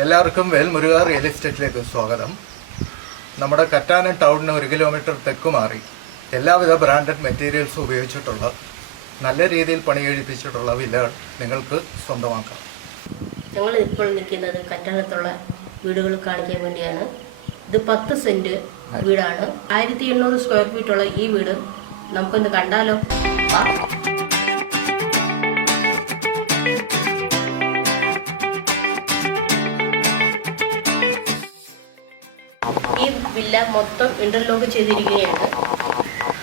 എല്ലാവർക്കും വേൽമുരുക റിയൽ എസ്റ്റേറ്റിലേക്ക് സ്വാഗതം. നമ്മുടെ കറ്റാനം ടൗണിന് 1 കിലോമീറ്റർ തെക്ക് മാറി എല്ലാവിധ ബ്രാൻഡഡ് മെറ്റീരിയൽസ് ഉപയോഗിച്ചിട്ടുള്ള നല്ല രീതിയിൽ പണികഴിപ്പിച്ചിട്ടുള്ള വില്ലകൾ നിങ്ങൾക്ക് സ്വന്തമാക്കാം. ഞങ്ങൾ ഇപ്പോൾ നിൽക്കുന്നത് കറ്റാനത്തുള്ള വീടുകൾ കാണിക്കാൻ വേണ്ടിയാണ്. ഇത് 10 സെന്റ് വീടാണ്. 1800 സ്ക്വയർ ഫീറ്റുള്ള ഈ വീട് നമുക്കൊന്ന് കണ്ടാലോ? ഈ വില്ല മൊത്തം ഇന്റർലോക്ക് ചെയ്തിരിക്കുകയാണ്.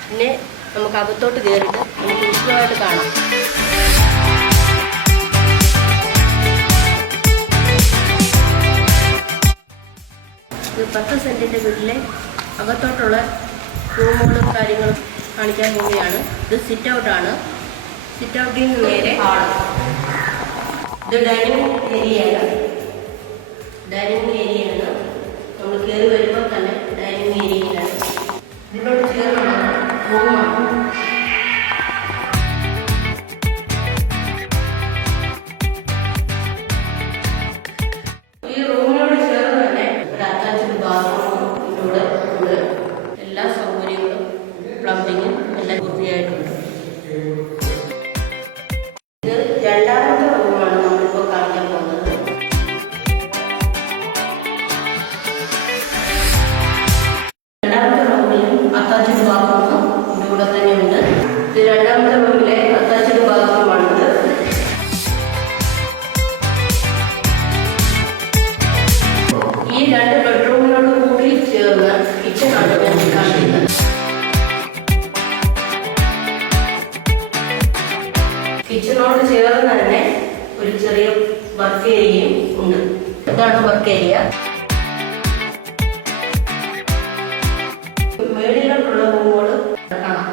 പിന്നെ നമുക്ക് അകത്തോട്ട് കയറിയിട്ട് നമുക്ക് വിശദമായിട്ട് കാണാം. ഇത് 10 സെന്റിന്റെ വീട്ടിലെ അകത്തോട്ടുള്ള റൂമുകളും കാര്യങ്ങളും കാണിക്കാൻ പോവുകയാണ്. ഇത് സിറ്റ് ഔട്ടാണ്. സിറ്റ് ഔട്ടിൽ നിന്ന് നേരെ ഹാള്. ഇത് ഡൈനിങ് ഏരിയയാണ്. ഡൈനിങ് ഏരിയയാണ്. നമ്മൾ കയറി വരുമ്പോൾ തന്നെ ഡൈനിങ് ഏരിയയിലാണ്. ഇതിനോട് ചേർന്നുള്ള റൂമാണ്. ഈ റൂമിനോട് ചേർന്ന് തന്നെ ഒരു അറ്റാച്ച്ഡ് ബാത്റൂം ഇതിലൂടെ ഉണ്ട്. എല്ലാ സൗകര്യങ്ങളും പ്ലംബിങ്ങും എല്ലാം പൂർത്തിയായിട്ടുണ്ട്. ഇത് രണ്ടാമത്തെ റൂമാണ് നമ്മളിപ്പോൾ കാണിക്കാൻ പോകുന്നത്. അറ്റാച്ച്ഡ് ബാത്റൂം ഇതിലൂടെ തന്നെയുണ്ട്. ഇത് രണ്ടാമത്തെ റൂമിലെ അറ്റാച്ച്ഡ് ബാത്റൂമാണിത്. ഈ 2 ബെഡ്റൂമിനോട് കൂടി ചേർന്ന് കിച്ചണാണ് ഞാൻ കാണിക്കുന്നത്. കിച്ചണോട് ചേർന്ന് തന്നെ ഒരു ചെറിയ വർക്ക് ഏരിയയും ഉണ്ട്. ഇതാണ് വർക്ക് ഏരിയ. മേളിലോട്ടുള്ള റൂമുകൾ കാണാം.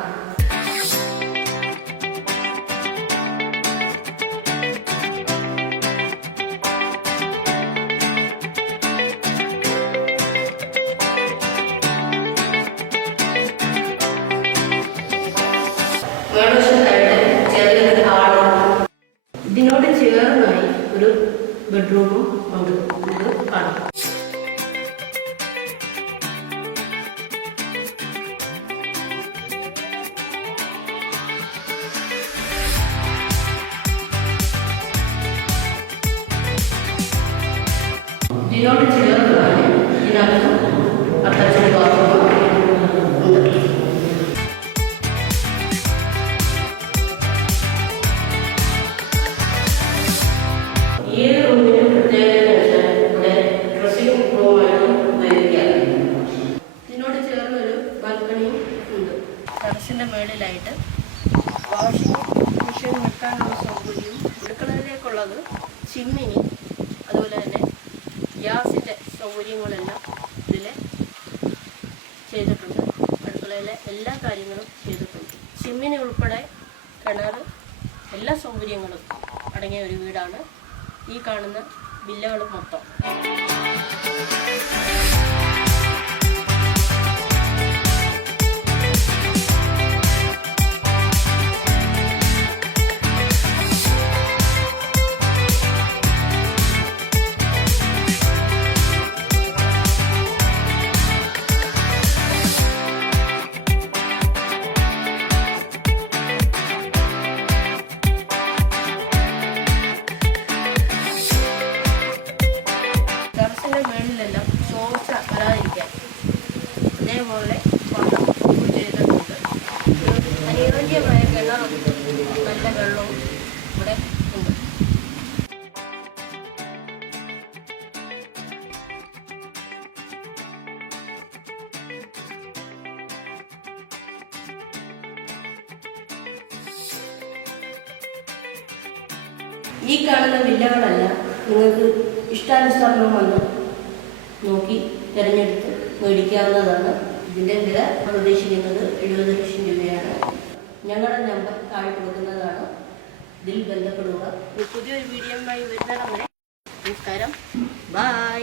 മേൽവശത്തായിട്ട് ചെറിയൊരു ഹാള്. ഇതിനോട് ചേർന്നായി ഒരു ബെഡ്റൂമും ഉണ്ട്. ഇത് കാണാം. ഇതിനോട് ചേർന്നാണ് ഇതിനകത്ത് അറ്റാച്ച്ഡ് ബാത്റൂം ഉണ്ട്. ഈ റൂമിന് പ്രത്യേകത വെച്ചാൽ ഇവിടെ ഡ്രസ്സിംഗ് റൂമായിട്ട് ഉപയോഗിക്കാം. ഇതിനോട് ചേർന്നൊരു ബാൽക്കണിയും ഉണ്ട്. ടെറസിൻ്റെ മേളിലായിട്ട് വാഷിംഗ് മെഷീൻ വെക്കാനുള്ള സൗകര്യവും അടുക്കളയിലേക്കുള്ളത് ചിമ്മിനി, അതുപോലെ തന്നെ ഗ്യാസിൻ്റെ സൗകര്യങ്ങളെല്ലാം ഇതിൽ ചെയ്തിട്ടുണ്ട്. അടുക്കളയിലെ എല്ലാ കാര്യങ്ങളും ചെയ്തിട്ടുണ്ട്. ചിമ്മിനി ഉൾപ്പെടെ കിണർ, എല്ലാ സൗകര്യങ്ങളും അടങ്ങിയ ഒരു വീടാണ് ഈ കാണുന്ന വില്ലകൾ മൊത്തം. ടെറസിൻ്റെ മേളിലെല്ലാം ചോർച്ച വരാതിരിക്കാൻ അതേപോലെ വെള്ളം ചെയ്തിട്ടുണ്ട്. അനുയോജ്യമായ കിണറും നല്ല വെള്ളവും ഇവിടെ ഉണ്ട്. ഈ കാണുന്ന വില്ലകളെല്ലാം നിങ്ങൾക്ക് ഇഷ്ടാനുസരണം വന്ന് നോക്കി തിരഞ്ഞെടുത്ത് മേടിക്കാവുന്നതാണ്. ഇതിൻ്റെ വില പ്രതീക്ഷിക്കുന്നത് 70 ലക്ഷം രൂപയാണ്. ഞങ്ങളുടെ നമ്പർ താഴെ കൊടുക്കുന്നതാണ്. ഇതിൽ ബന്ധപ്പെടുക. പുതിയൊരു വീഡിയോയുമായി വരുന്നവരെ നമസ്കാരം. ബൈ.